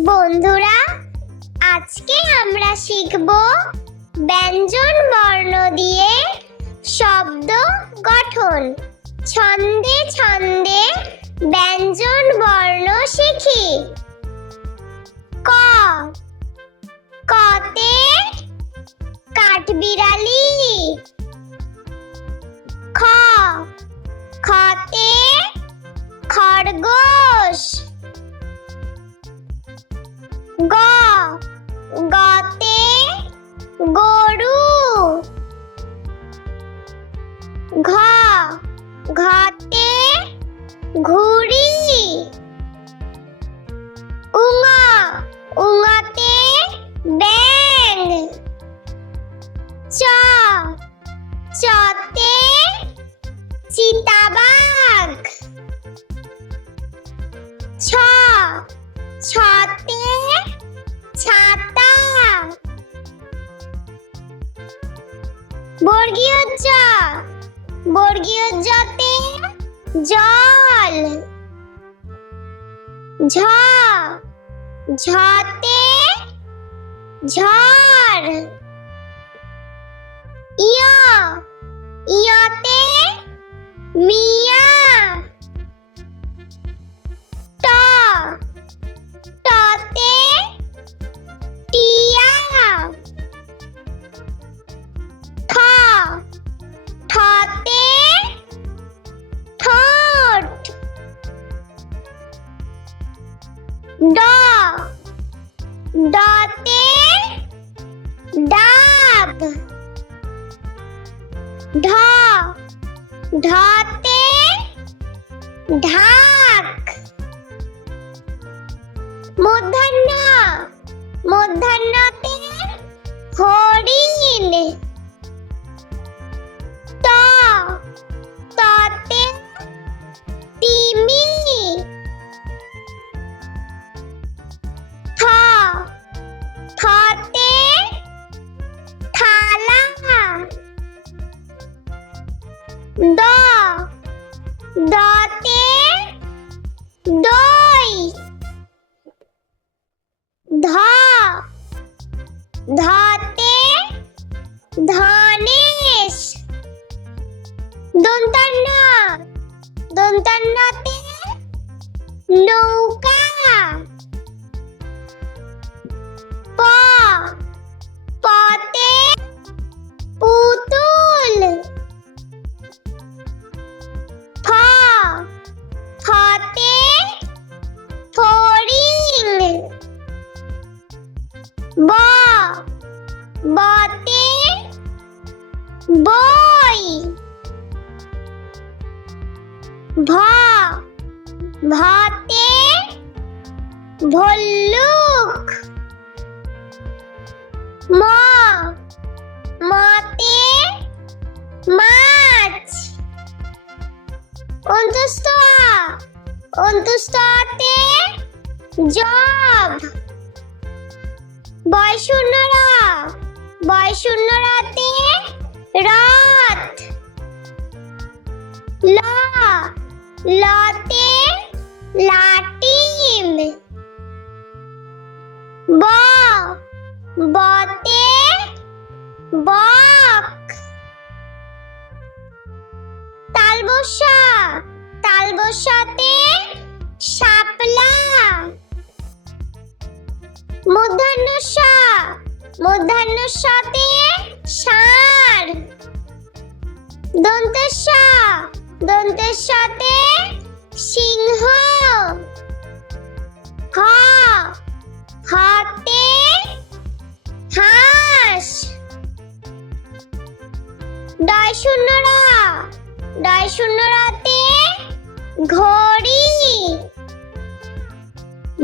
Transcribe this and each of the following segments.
বন্ধুরা, আজকে আমরা শিখব ব্যঞ্জন বর্ণ দিয়ে শব্দ গঠন। ছন্দে ছন্দে ব্যঞ্জন বর্ণ শিখি। ক, কতে কাঠবিড়ালি। খ, খতে খরগোশ। গ, গতে গরু। ঘ, ঘতে ঘুড়ি। উঙ, উঙতে ব্যাঙ। চ, চতে চিতাবাঘ। ছ, ছতে ছাতা। বর্গীয় জ, বর্গীয় জতে জল। ঝ, ঝতে ঝড়। ইয়, ইয়তে মিয়া। ট, টতে টিয়া। ঠ, ঠতে ঠোঁট। ড, ডতে ডাব। ঢ, ঢতে ঢাক। মূর্ধন্য, মূর্ধন্যতে হরিণ। ত, ততে তিমি। থ, থতে থালা। দ, দতে দই। ধ, ধতে ধনেশ। দন্তান্ন, দন্তান্নতে নৌকা। প, পতে পুতুল। ফ, ফতে ফড়িং। ব, বতে বই। ভ, ভতে ভল্লুক। ম, মতে মাছ। অন্তুষ্ট, অন্তুষ্টতে জব। বয়শূন্য র, বয়শূন্য রতে রথ। ল, লতে লাটিম। ব, বতে বক। তালবস্যা, তালবস্যাতে শাপলা। মূর্ধন্য ষ, মূর্ধন্য ষতে ষাঁড়। দন্তেশ্ব, দন্তেশ্বতে সিংহ। হ, হতে হাঁস। ডয়শূন্য র, ডয়শূন্য রতে ঘড়ি।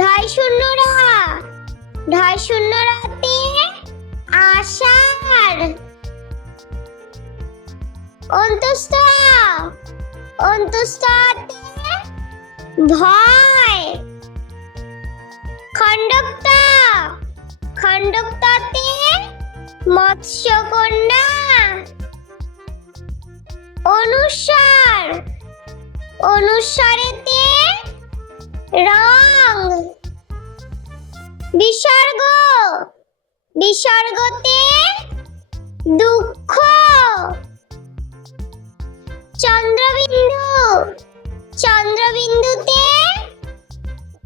ঢয়শূন্য র, ঢয়শূন্য রতে আষাঢ়। অন্তুষ্ট, অন্তুষ্টতে ভয়। খণ্ডক্ত, খণ্ডক্ততে মৎস্যকন্যা। অনুস্বার, অনুস্বরেতে রং। বিসর্গ, বিসর্গতে দুঃখ। চন্দ্রবিন্দু, চন্দ্রবিন্দুতে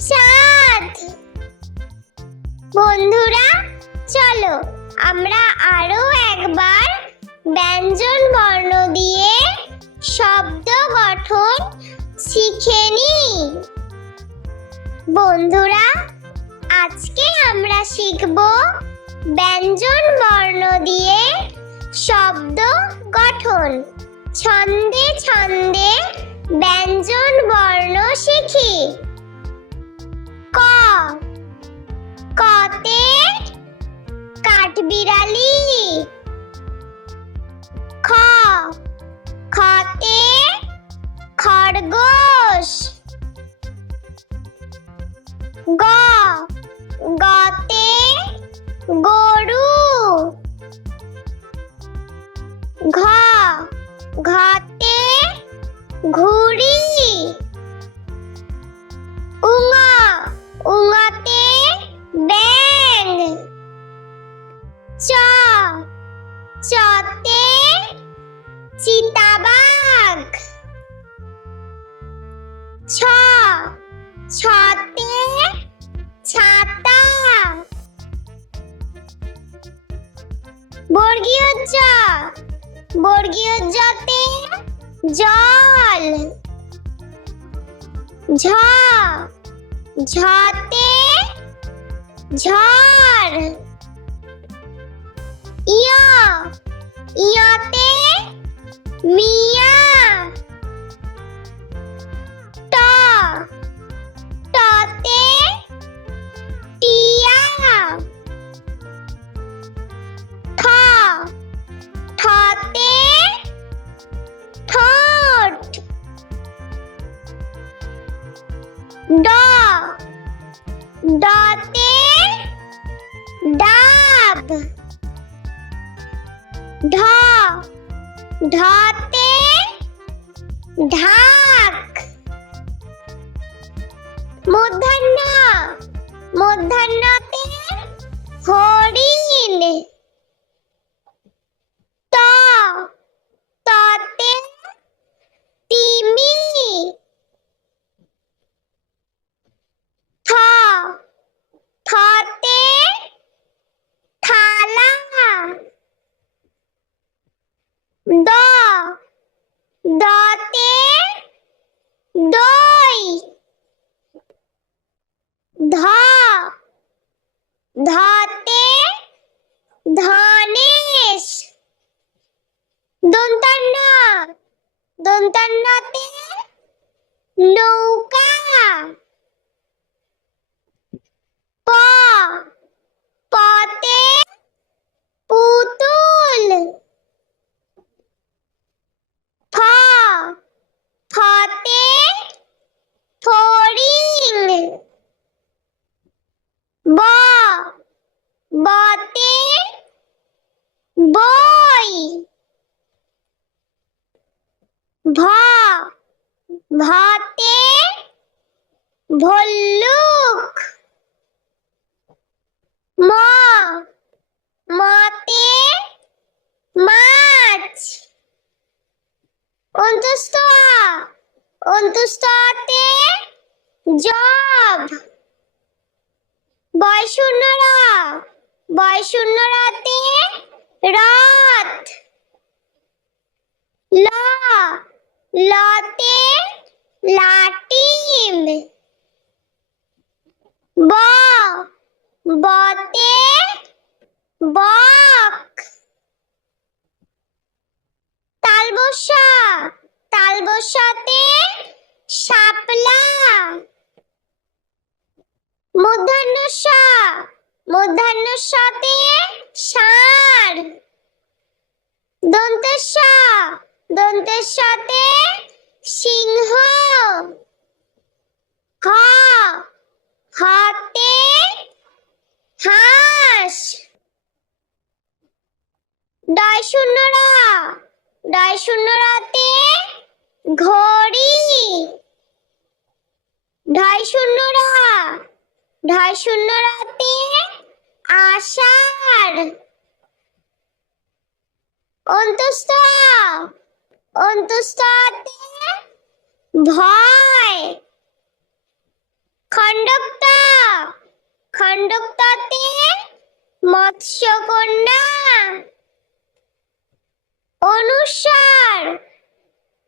চাঁদ। বন্ধুরা চলো আমরা আরো একবার ব্যঞ্জন বর্ণ দিয়ে শব্দ গঠন শিখে নিই। বন্ধুরা আজকে আমরা শিখব ব্যঞ্জন বর্ণ দিয়ে শব্দ গঠন। ছন্দে ছন্দে ব্যঞ্জন বর্ণ শিখি। ক, কতে কাঠবিড়ালি। খ, খতে খরগোশ। গ, গতে গরু। ঘ, ঘতে ঘুড়ি। উঙ, উঙতে ব্যাঙ। চ, চতে চিতাবাঘ। ছ, ছতে ছাতা। বর্গীয় জ, বর্গীয় জতে জল। ঝ, ঝতে ঝড়। ইয়, ইয়তে মিয়া। ট, টতে টিয়া। ঠ, ঠতে ঠোঁট। ড, ডতে ডাব। ঢ, ঢতে ঢাক। মূর্ধন্য, মূর্ধন্যতে হরিণ। ত, ততে তিমি। থ, থতে থালা। দ, দতে দই। ধ, ধতে ধনেশ। দন্তান্ন, দন্তান্নতে নৌকা। প, পতে পুতুল। ফ, ফতে ফড়িং। ব, বতে বই। ভ, ভতে ভল্লুক। ম, মতে মাছ। অন্তুষ্ট আ, অন্তুষ্টতে জব। বয়শূন্য র, বয়শূন্য রতে রথ। ল, লতে লাটিম। ব, বতে বক। তালবস্যা, তালবস্যাতে শাপলা। মূর্ধন্য ষ, মূর্ধন্য ষতে ষাঁড়। দন্তেশ, দন্তেশতে সিংহ। হ, হতে হাঁস। ডয় শূন্য র, ডয় শূন্য রতে ঘড়ি। ঢয় শূন্য র, ঢয় শূন্য রতে আষাঢ়। অন্তঃস্থ আ, অন্তঃস্থ আতে ভয়। খণ্ডক্ত, খণ্ডক্ততে মৎস্যকন্যা। অনুস্বার,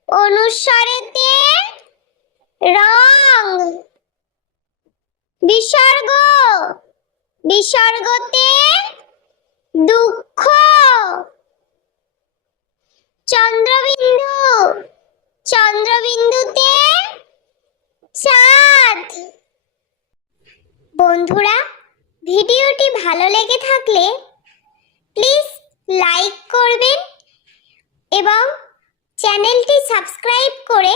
অনুস্বারেতে রং। বিসর্গ, বিসর্গতে দুঃখ। চন্দ্রবিন্দু, চন্দ্রবিন্দুতে চাঁদ। বন্ধুরা, ভিডিওটি ভালো লেগে থাকলে প্লিজ লাইক করবেন এবং চ্যানেলটি সাবস্ক্রাইব করে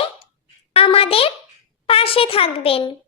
আমাদের পাশে থাকবেন।